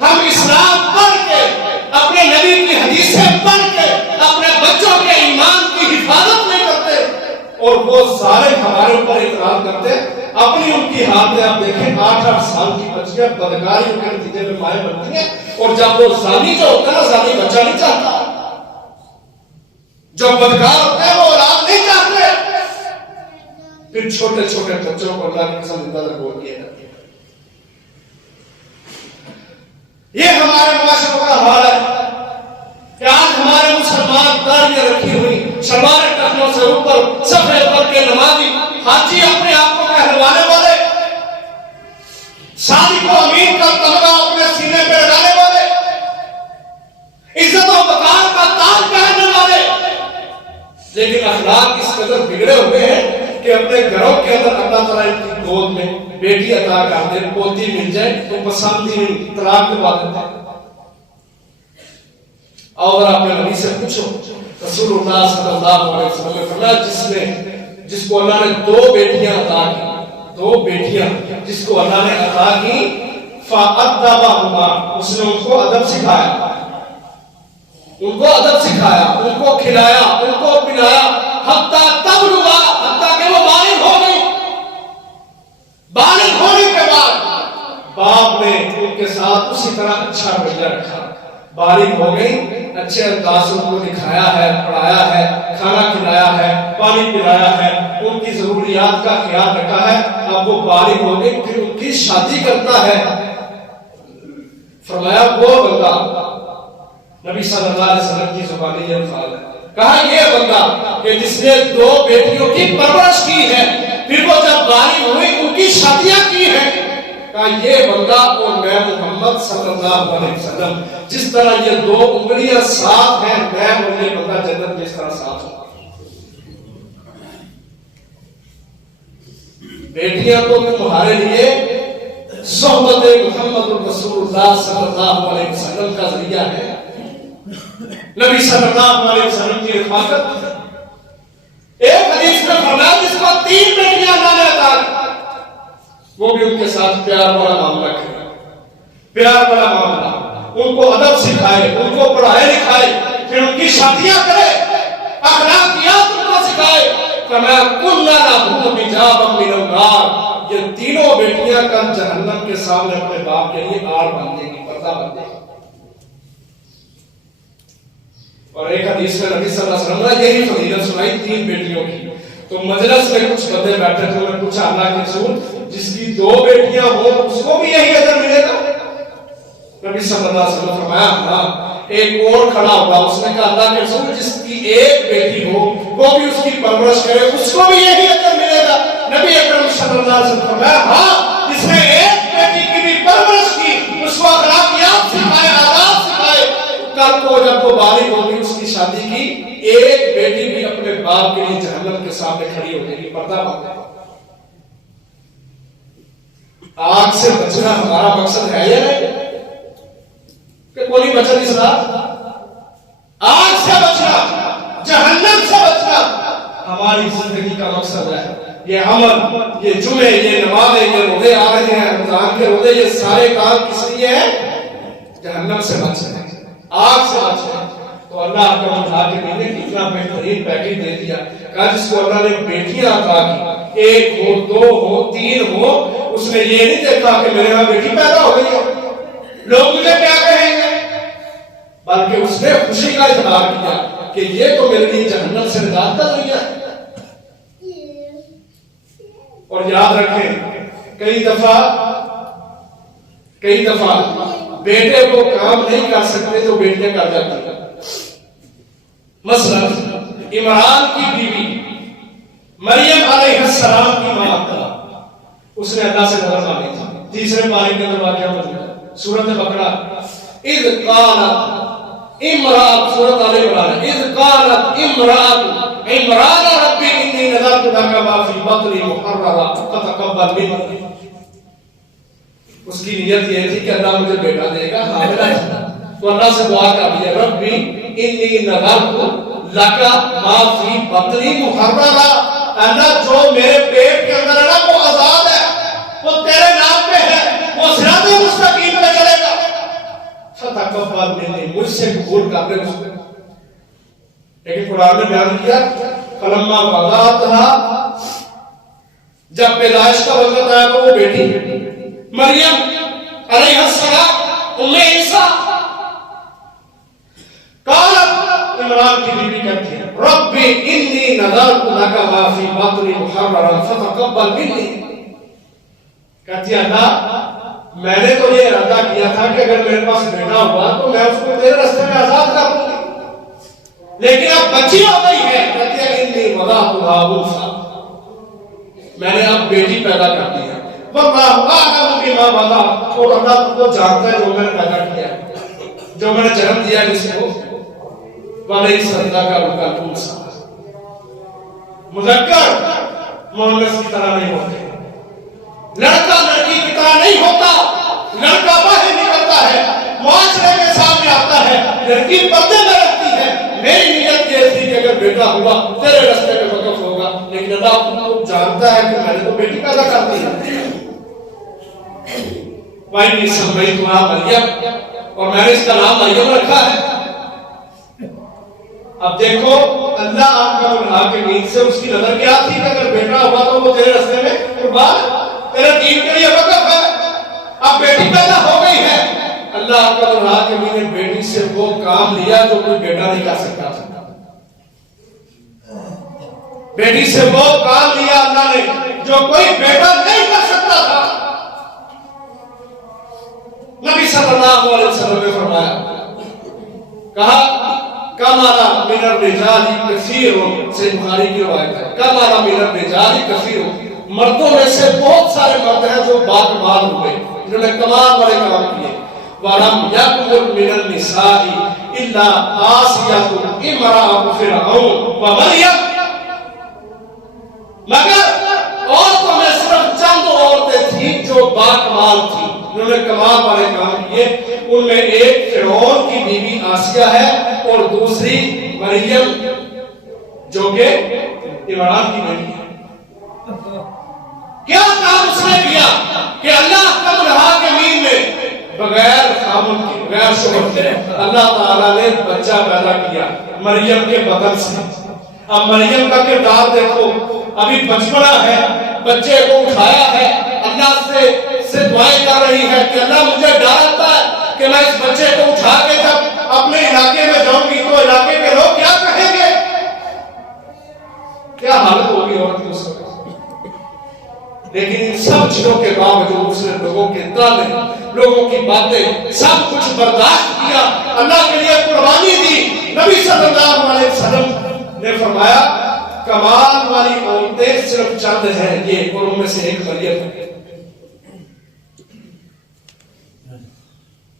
ہم اسلام پڑھ کے، اپنے نبی کی حدیثیں پڑھ کے اپنے بچوں کے ایمان کی حفاظت نہیں کرتے، اور وہ سارے ہمارے اوپر اعتراض کرتے۔ اپنی ان کی حالتیں آپ دیکھیں، 8 سال کی بچیاں بدکاریوں کے نتیجے میں مائیں بنتی ہیں۔ اور جب وہ زانی جو ہوتا ہے نا، زانی بچہ نہیں چاہتا، جو بدکار ہوتا ہے وہ اولاد نہیں چاہتے، پھر چھوٹے چھوٹے بچوں کو اللہ کی قسم زندہ رکھوٹ کیا جاتی ہے۔ یہ ہمارے معاشروں کا حال ہے کہ آج ہمارے مسلمان داڑیاں رکھی ہوئی، شلوار ٹخنوں سے اوپر صفحے پر کے نمازی حاجی اپنے آپ کو کہلوانے والے، شادی کو امین کا تمغہ اپنے سینے پہ لگانے والے، عزت و وقار کا تاج پہننے والے، لیکن اخلاق اس قدر بگڑے ہوئے ہیں کہ اپنے گھروں کے اندر اللہ تعالیٰ ان کی گود میں بیٹی عطا کر دے، پوتی مل جائے تو پسند ہی نہیں، طلاق دلوا دیتے ہیں۔ اور اپنے نبی سے پوچھو، رسول اللہ صلی اللہ علیہ وسلم نے فرمایا جس کو اللہ نے 2 بیٹیاں عطا کی، 2 بیٹیاں جس کو اللہ نے عطا کی، فَأَدَّبَهُمَا، اس نے ان کو ادب سکھایا، ان کو ادب سکھایا، ان کو کھلایا، ان کو پلایا، حتیٰ تبلغا، حتیٰ کہ وہ بالغ ہو گئی۔ بالغ ہونے کے بعد باپ نے ان کے ساتھ اسی طرح اچھا رویہ رکھا۔ بالغ ہو گئی، اچھے انداز سے ان کو دکھایا ہے، پڑھایا ہے، کھانا کھلایا ہے، پانی پلایا ہے، ان کی ضروریات کا خیال رکھا ہے، اب وہ بالغ ہو گئے پھر ان کی شادی کرتا ہے. فرمایا وہ بندہ، نبی صلی اللہ علیہ وسلم کی زبانی یہ الفاظ ہے، کہا یہ بندہ کہ جس نے 2 بیٹیوں کی پرورش کی ہے، پھر وہ جب بالغ ہوئی ان کی شادیاں کی ہیں، کہا یہ بندہ اور میں محمد صلی اللہ علیہ وسلم جس طرح یہ 2 انگلیاں ساتھ ہیں، میں اور یہ بندہ جنت میں اس طرح ساتھ ہوں. بیٹیاں تو تمہارے لیے صحبت محمد رسول اللہ صلی اللہ علیہ وسلم کا ذریعہ ہے. نبی صلی اللہ علیہ وسلم کی رفاقت. ایک حدیث میں فرمایا جس کو 3 بیٹیاں لانے تھا وہ بھی ان کے ساتھ پیار والا معاملہ کرے، پیار والا معاملہ، ان کو ادب سکھائے، ان کو پڑھائے لکھائے، پھر ان کی شادیاں کرے، اخلاقیات ان کو سکھائے. فرمایا کُنَّا لَهُ حِجَابًا مِنَ النَّارِ، یہ تینوں بیٹیاں کل جہنم کے سامنے اپنے باپ کے لیے آڑ بن دیں گی، پردہ بن دیں گی. اور ایک حدیث میں نبی صلی اللہ علیہ وسلم نے یہی فضیلت سنائی 3 بیٹیوں کی. تو مجلس میں کچھ بندے بیٹھے تھے، انہوں نے پوچھا اللہ کے رسول جس کی 2 بیٹیاں ہوں اس کو بھی یہی اجر ملے گا؟ نبی صلی اللہ علیہ وسلم فرمایا ہاں. ایک اور کھڑا ہوا، اس نے کہا اللہ کے رسول جس کی 1 بیٹی ہو وہ بھی اس کی پرورش کرے اس کو بھی یہی اجر ملے گا؟ نبی اکرم صلی اللہ علیہ وسلم فرمایا ہاں، جس نے 1 بیٹی کی بھی پرورش کی، اس کو اخلاقیات سکھائے، آداب سکھائے، کل کو جب وہ بالغ ہوگی اس کی شادی کی 1 بیٹی بھی اپنے باپ کے لیے جہنم کے سامنے کھڑی ہو جائے گی، پردہ بن جائے گا. آگ سے بچنا ہمارا مقصد ہے یا نہیں کہ کوئی بچا نہیں سنا؟ آگ سے بچنا، جہنم سے بچنا ہماری زندگی کا مقصد ہے. یہ عمل، یہ جمعے، یہ نمازیں، یہ روزے آ رہے ہیں، رمضان کے روزے، یہ سارے کام کس لیے ہیں؟ جہنم سے بچنا، آگ سے بچنا. تو اللہ آپ کا مجھا کے ملنے کتنا بہترین پیکیج دے دیا. کہا جس کو اللہ نے بیٹیاں عطا کی، 1 ہو، 2 ہو، 3 ہو، اس نے یہ نہیں دیکھا کہ میرے یہاں بیٹی پیدا ہو گئی ہے لوگ مجھے کیا کہیں گے، بلکہ اس نے خوشی کا اظہار کیا کہ یہ تو میرے لیے جہنم سے نجات کا ذریعہ ہے. اور یاد رکھیں کئی دفعہ بیٹے وہ کام نہیں کر سکتے جو بیٹیاں کر جاتی ہیں. مثلا عمران کی بیوی مریم علیہ السلام کی ماں، اس نے اللہ سے نظر مانگی تھی. 3 پارے کے اندر واقعہ موجود ہے سورۃ بقرہ. اذ قالت امرأة، سورۃ آل عمران، اذ قالت امرأة عمران ربی انی نذرت لک ما فی بطنی محررا فتقبل منی. اس کی نیت یہ تھی کہ اللہ مجھے بیٹا دے گا، حاملہ تھی، تو اللہ سے دعا کر دیا ربی انی نذرت لک ما فی بطنی محررا، اللہ جو میرے پیٹ کے اندر ہے نا وہ آزاد ہے، وہ تیرے نام پہ ہے، وہ صراط مستقیم پہ چلے گا. فتقبل منی، مجھ سے قبول کر لے اس کو. لیکن قرآن نے بیان کیا فلما وضعتها، جب پیدائش کا وقت آیا تو وہ بیٹی مریم علیہ السلام ام عیسیٰ، قالت عمران کی بیوی کہتی ہے ربی انی نذرت لک ما فی بطنی محررا فتقبل منی. کہتی ہے اللہ میں نے تو یہ ارادہ کیا تھا کہ اگر میرے پاس بیٹا ہوا تو میں اس کو تیرے راستے میں آزاد کر دوں گی، لیکن اب بچی ہو گئی ہے. کہتی ہے انی وضعتها انثی، میں نے اب بیٹی پیدا کر دی ہے. واللہ اعلم بما وضع، اور اللہ کو جانتا ہے جو میں نے پیدا کیا ہے، جو میں نے جنم دیا ہے جس کو. ولیس الذکر کالانثی، مذکر مؤنث کی طرح نہیں ہوتے، لڑکا لڑکی کی طرح نہیں ہوتا. لڑکا باہر نکلتا ہے، معاشرے کے سامنے آتا ہے، لڑکی پردے میں رہتی ہے. میری نیت یہ تھی کہ اگر بیٹا ہوا تیرے راستے میں وقف ہوگا، لیکن اللہ کو جانتا ہے کہ میں نے تو بیٹی پیدا کر دی ہے. وَإِنِّي سَمَّيْتُهَا مَرْيَمَ، اور میں نے اس کا نام مریم رکھا ہے. اب دیکھو اللہ آپ کا بنا کے نیند سے اس کی نظر کیا تھی کہ اگر بیٹا ہوا تو وہ تیرے راستے میں قربان، تیرے دین کے لیے وقف ہے. اب بیٹی پیدا ہو گئی ہے، اللہ کا بنا کہ میں نے بیٹی سے وہ کام لیا جو کوئی بیٹا نہیں کر سکتا تھا. بیٹی سے وہ کام لیا اللہ نے جو کوئی بیٹا نہیں کر سکتا تھا. نبی صلی اللہ علیہ وسلم نے فرمایا، کہا کمانا من الرجال کثیر، سے بخاری کی روایت ہے، کمانا من الرجال کثیر، مردوں میں سے بہت سارے مرد ہیں جو باکمال ہوئے، جنہوں نے کمال والے کام کیے. وَلَمْ يَكْمُلْ مِنَ النِّسَاءِ إِلَّا آسِيَةٌ امْرَأَتُ فِرْعَوْنَ وَمَرْيَمَ، مگر عورتوں میں صرف چند عورتیں تھیں جو باکمال تھیں، انہوں نے کمال والے کام کیے. ان میں ایک فرعون کی بیوی آسیہ ہے اور دوسری مریم جو کہ عمران کی بیٹی ہے. کیا کام اس نے کیا کہ اللہ کم رہا کے مین میں بغیر خامن کے، بغیر شوہر کے اللہ تعالیٰ نے بچہ پیدا کیا مریم کے بدن سے. اب مریم کا کردار دیکھو، ابھی بچپنا ہے، بچے کو اٹھایا ہے، اللہ سے دعائیں کر رہی ہے کہ اللہ مجھے ڈر آتا ہے کہ میں اس بچے کو اٹھا کے جب اپنے علاقے میں جاؤں گی تو علاقے کے لوگ کیا کہیں گے، کیا حالت ہوگی عورت کی اس وقت. لیکن ان سب چیزوں کے باوجود اس نے لوگوں کے تانے، لوگوں کی باتیں سب کچھ برداشت کیا، اللہ کے لیے قربانی دی. نبی صلی اللہ علیہ وسلم نے فرمایا کمال والی عورتیں صرف چند ہیں یہ، اور ان میں سے ایک مریم ہے.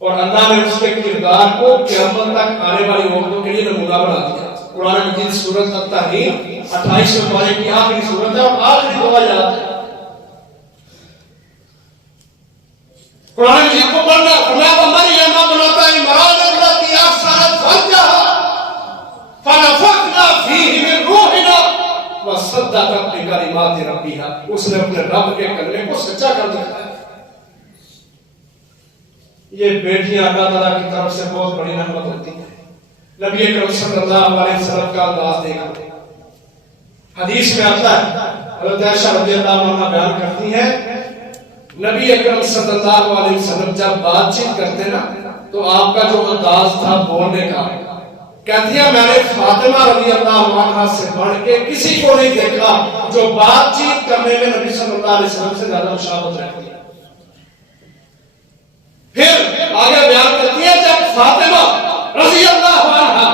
اور اللہ نے اس کے کردار کو قیامت تک آنے والی عورتوں کے لیے نمونہ بنا دیا. قرآن مجید سورۃ التحریم 28ویں پارے کی آخری سورت ہے اور آخری دو آیات ہے. قرآن مجید کو پڑھنا، فرمایا مریم ابنۃ عمران التی احصنت فرجها فنفخنا فیہ من روحنا وصدقت بکلمات ربها، اس نے اپنے رب کے کلمے کو سچا کر دکھایا. یہ بیٹیاں اللہ تعالیٰ کی طرف سے بہت بڑی نعمت ہوتی ہیں. نبی اکرم صلی اللہ علیہ وسلم کا انداز دیکھا، حدیث میں آتا ہے، حضرت عائشہ رضی اللہ عنہا بیان کرتی ہیں نبی اکرم صلی اللہ علیہ وسلم جب بات چیت کرتے نا تو آپ کا جو انداز تھا بولنے کا، کہتی ہیں میں نے فاطمہ رضی اللہ عنہا سے بڑھ کے کسی کو نہیں دیکھا جو بات چیت کرنے میں نبی صلی اللہ علیہ وسلم سے زیادہ مشابہت رکھتی ہے. پھر آگے بیان کرتی ہے جب فاطمہ رضی اللہ عنہا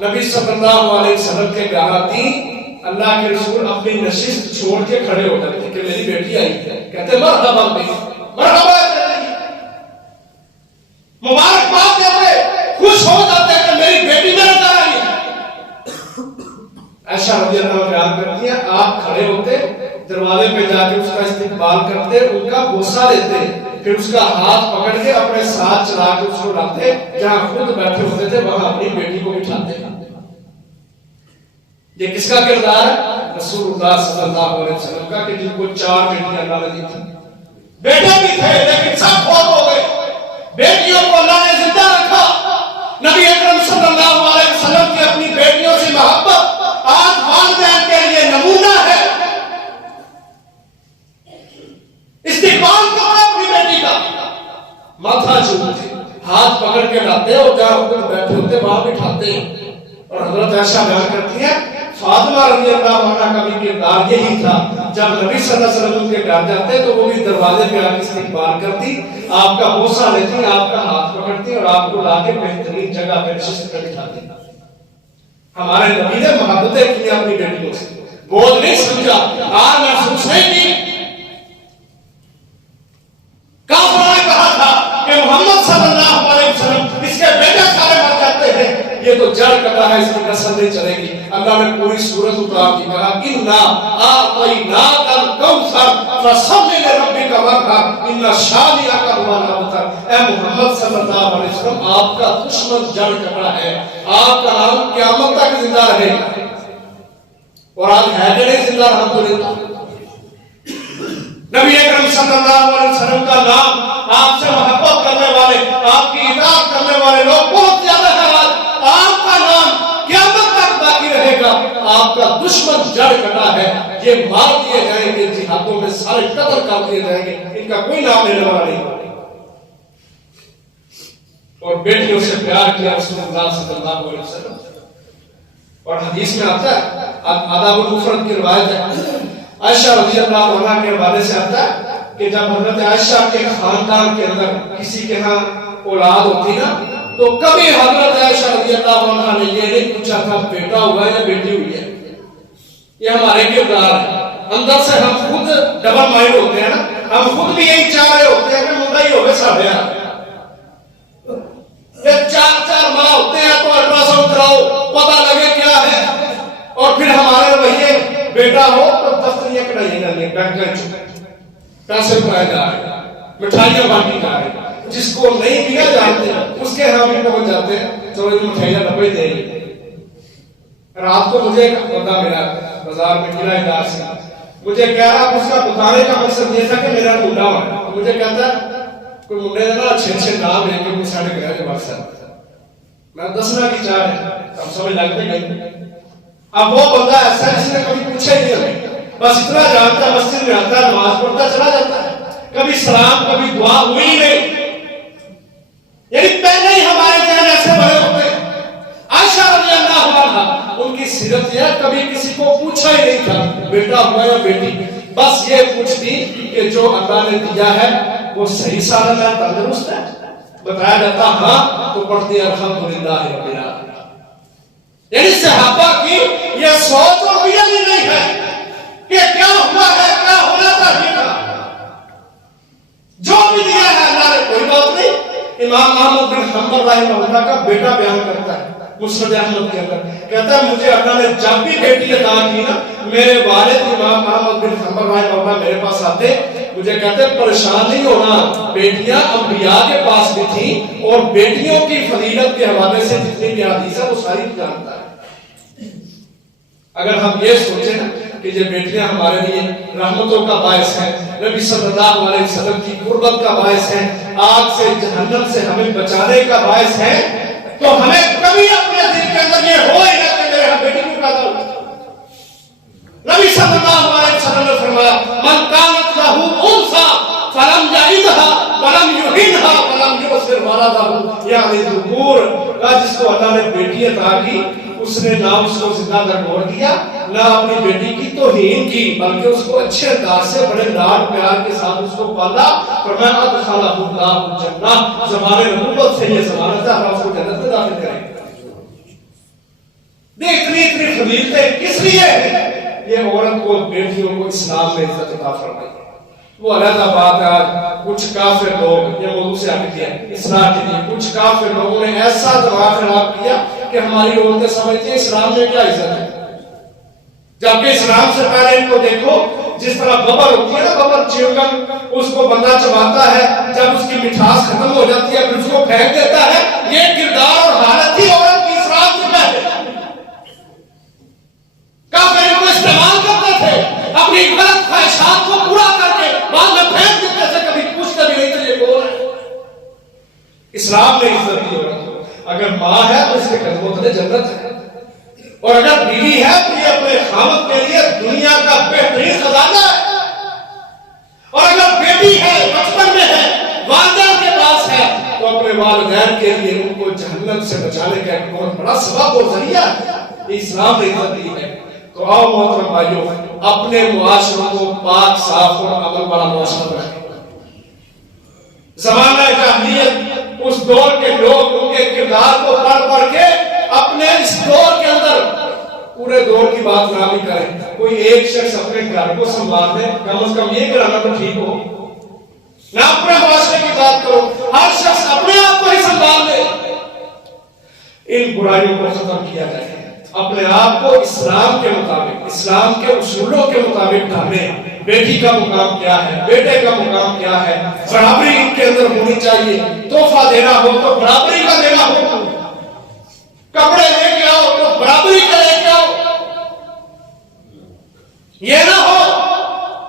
نبی صلی اللہ علیہ وسلم کے گھر آتی، اللہ کے رسول اپنی نشست چھوڑ کے کھڑے ہو جاتے کہ میری بیٹی آئی ہے، کہتے مرحبا بی، مرحبا مبارکباد دیتے، خوش ہو جاتے کہ میری بیٹی میرے گھر آئی ہے. عائشہ رضی اللہ عنہا بیان کرتی ہیں آپ کھڑے ہوتے، دروازے پہ جا کے اس کا استقبال کرتے، ان کا بوسہ لیتے، پھر اس کا ہاتھ پکڑ کے اپنے ساتھ چلا کے اس کو لاتے جہاں خود بیٹھے ہوتے تھے وہاں اپنی بیٹی کو بٹھاتے. یہ کس کا کردار ہے؟ رسول اللہ صلی اللہ علیہ وسلم کا، کہ جن کو 4 بیٹیاں اللہ نے دی تھی. بیٹے بھی تھے لیکن سب فوت ہو گئے، بیٹیوں کو اللہ نے زندہ رکھا. نبی اکرم صلی اللہ علیہ وسلم کی اپنی بیٹیوں سے محبت آج والدین کے لیے نمونہ ہے. استقبال کرو اپنی بیٹی کا، ماتھا چومتے، ہاتھ پکڑ کے لاتے اور جہاں خود بیٹھے ہوتے وہاں بٹھاتے. اور حضرت عائشہ بیان کرتی ہیں فاطمہ رضی اللہ عنہا کا بھی کردار یہی تھا، جب نبی صلی اللہ علیہ وسلم کے گھر جاتے تو وہ بھی دروازے پہ آ کے استقبال کرتی، آپ کا بوسہ لیتی، آپ کا ہاتھ پکڑتی اور آپ کو لا کے بہترین جگہ پہ نشست پہ بٹھاتی. ہمارے نبی نے محبتیں کی اپنی بیٹیوں سے، بوجھ نہیں سمجھا، آج محسوس نہیں کی. کافروں نے کہا تھا کہ محمد صلی اللہ علیہ وسلم اس کے بیٹے سارے مر جاتے ہیں، یہ تو جڑ کٹا ہے، اس کی نسل نہیں چلے گی. اللہ نے پوری سورت اتار دی، کہا اِنَّا أَعْطَيْنَاكَ الْكَوْثَرَ فَصَلِّ لِرَبِّكَ وَانْحَرْ إِنَّ شَانِئَكَ هُوَ الْأَبْتَرُ. اے محمد صلی اللہ علیہ وسلم آپ کا دشمن جڑ کٹا ہے، آپ کا نام قیامت تک زندہ رہے گا. اور آج ہے کہ نہیں زندہ الحمدللہ. نبی اکرم صلی اللہ علیہ وسلم کا نام آپ سے محبت کرنے والے، آپ کی اطاعت کرنے والے لوگ بہت زیادہ ہیں. آپ کا نام قیامت تک باقی رہے گا. آپ کا دشمن جڑ کٹا ہے، یہ مار دیے جائیں گے، جہادوں میں سارے قتل کر دیے جائیں گے، ان کا کوئی نام لینے والا نہیں. اور بیٹیوں سے پیار کیا رسول اللہ صلی اللہ علیہ وسلم. اور حدیث میں آتا ہے، آداب المفرد کی روایت ہے، عائشہ رضی اللہ عنہ کے حوالے سے آتا ہے کہ جب حضرت عائشہ کے خاندان کے اندر کسی کے ہاں اولاد ہوتی نا، تو کبھی حضرت عائشہ رضی اللہ عنہ نے یہ نہیں پوچھا تھا بیٹا ہوا ہے یا بیٹی ہوئی ہے. یہ ہمارے کردار ہے، اندر سے ہم خود ڈبل مائنڈ ہوتے ہیں نا، ہم خود بھی یہی چاہ رہے ہوتے ہیں کہ منڈا ہی ہوگا ساڑھے چار ماہ ہوتے ہیں تو الٹرا ساؤنڈ کراؤ پتہ لگے کیا ہے. اور پھر ہمارے رویے بیٹا ہو تو دفتریاں کٹائیے جا رہی ہیں، بینک پیسے اٹھائے جا رہے ہیں، مٹھائیاں بانٹی جا رہے ہیں، جس کو نہیں دیا جانتے اس کے ہاں بھی پہنچ جاتے ہیں، چلو یہ مٹھائیاں نبے دے گی. رات کو مجھے ایک بندہ میرا بازار میں کرایہ دار سے مجھے کہہ رہا، اس کا بتانے کا مقصد یہ تھا کہ میرا منڈا ہوا. مجھے کہتا ہے کوئی منڈے نے نا اچھے نام لے کے مجھے ساڑھے گھر کے بعد سے میں دسنا کی چاہ رہے ہم سمجھ لگتے نہیں. اب وہ بندہ ایسا ہے جس نے کبھی پوچھا ہی نہیں ہمیں، بس اتنا جانتا ہے، مسجد میں آتا ہے، نماز پڑھتا چلا جاتا ہے، کبھی سلام کبھی دعا ہوئی ہی نہیں. یعنی پہلے ہی ہمارے ذہن ایسے بڑے ہوتے ہیں. عائشہ رضی اللہ عنہ ان کی سیرت یہ کبھی کسی کو پوچھا ہی نہیں تھا بیٹا ہوا یا بیٹی، بس یہ پوچھتی کہ جو اللہ نے دیا ہے وہ صحیح سالم ہے، تندرست ہے. بتایا جاتا ہاں تو پڑھتی الحمدللہ رب العالمین. یعنی صحابہ کی یہ سوچ اور رویہ بھی نہیں ہے کہ کیا ہوا ہے، کیا ہونا چاہیے تھا. جو بھی دیا ہے اللہ نے کوئی بات نہیں. امام احمد بن حنبل رحمہ اللہ کا بیٹا بیان کرتا ہے مسند احمد کے اندر، کہتا ہے مجھے اللہ نے جب بھی بیٹی عطا کی نا، میرے والد امام احمد بن حنبل رحمہ اللہ میرے پاس آتے، مجھے کہتے پریشان نہیں ہونا، بیٹیاں انبیاء کے پاس بھی تھیں اور بیٹیوں کی فضیلت کے حوالے سے جتنی بھی حدیث ہے وہ ساری جانتا ہے. اگر ہم یہ سوچیں نا کہ یہ بیٹیاں ہمارے لیے رحمتوں کا باعث ہیں، نبی صلی اللہ علیہ وسلم کی قربت کا باعث ہیں، آگ سے جہنم سے ہمیں بچانے کا باعث ہیں، تو ہمیں کبھی اپنے دل کے اندر یہ ہو ہی نہ کہ میرے ہم بیٹی کو پیدا ہو. نبی صلی اللہ علیہ وسلم نے فرمایا من کانت لہ انثی فلم یعدها ولم یہنها ولم یبصر ولدہ، یعنی ذکور، جس کو اللہ نے بیٹی عطا کی اس نے نہ اس کو زندہ درگور دیا، نہ اپنی بیٹی کی توہین کی، بلکہ اس کو اچھے انداز سے بڑے لاڈ پیار کے ساتھ اس کو پالا. فرمایا ادخلہ اللہ الجنہ، زمان نبوت سے یہ ضمانت ہے ہم اس کو جنت میں داخل کریں گے. اتنی فضیلتیں کس لیے ہیں؟ یہ عورت کو، بیٹیوں کو اسلام میں عزت عطا فرمائی. وہ علیحدہ بات ہے، کچھ کافر لوگ، یہ موضوع سے ہٹ گیا اصلاح کے لیے، کچھ کافر لوگوں نے ایسا دماغ خراب کیا کہ ہماری عورتیں سمجھتی ہیں اسلام میں کیا عزت ہے، جبکہ اسلام سے پہلے ان کو دیکھو جس طرح ببر ہوتی ہے نا، ببر چیوگم، اس کو بندہ چباتا ہے، جب اس کی مٹھاس ختم ہو جاتی ہے پھر اس کو پھینک دیتا ہے. یہ کردار اور حالت ہی عورت کی اسلام سے پہلے. کافر ان کو استعمال کرتے تھے اپنی غلط خواہشات کو پورا کر کے بعد میں پھینک دیتے تھے، کبھی پوچھتے بھی نہیں تھے یہ کون ہے. اسلام نے عزت دی عورت کو. اگر ماں ہے تو اس کے قدموں تلے جنت ہے، اور اگر بیوی ہے تو یہ اپنے خاوند کے لیے دنیا کا بہترین خزانہ ہے. اور اگر بیٹی ہے، بچپن میں ہے، والدین کے پاس ہے، تو اپنے والدین کے لیے ان کو جہنم سے بچانے کا ایک بہت بڑا سبب اور ذریعہ ہے. اسلام نے عزت دی ہے. تو آؤ محترم بھائیوں، اپنے معاشروں کو پاک صاف اور عمل والا معاشرہ بنائیں. زمانہ جاہلیت، اس دور کے لوگ ان کے کردار کو پڑھ کے اپنے اس دور کے اندر پورے دور کی بات نہ بھی کریں. کوئی ایک شخص اپنے گھر کو سنبھال دے، کم از کم یہ کرانا تو ٹھیک ہو. نہ اپنے معاشرے کی بات کرو، ہر شخص اپنے آپ کو ہی سنبھال دے. ان برائیوں کو ختم کیا جائے، اپنے آپ کو اسلام کے مطابق، اسلام کے اصولوں کے مطابق ڈھالیں. بیٹی کا مقام کیا ہے، بیٹے کا مقام کیا ہے، برابری ان کے اندر ہونی چاہیے. تحفہ دینا ہو تو برابری کا دینا ہو، کپڑے لے کے آؤ تو برابری کا لے کے آؤ. یہ نہ ہو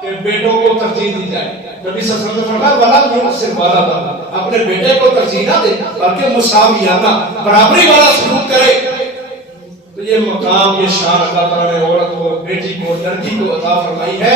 کہ بیٹوں کو ترجیح دی جائے. نبی صلی اللہ علیہ وسلم نے فرمایا ولا یحسن والا، اپنے بیٹے کو ترجیح نہ دے بلکہ مساویانہ، برابری والا سلوک کرے. تو یہ مقام، یہ شان اللہ تعالیٰ نے عورت کو، بیٹی کو، لڑکی کو عطا فرمائی ہے.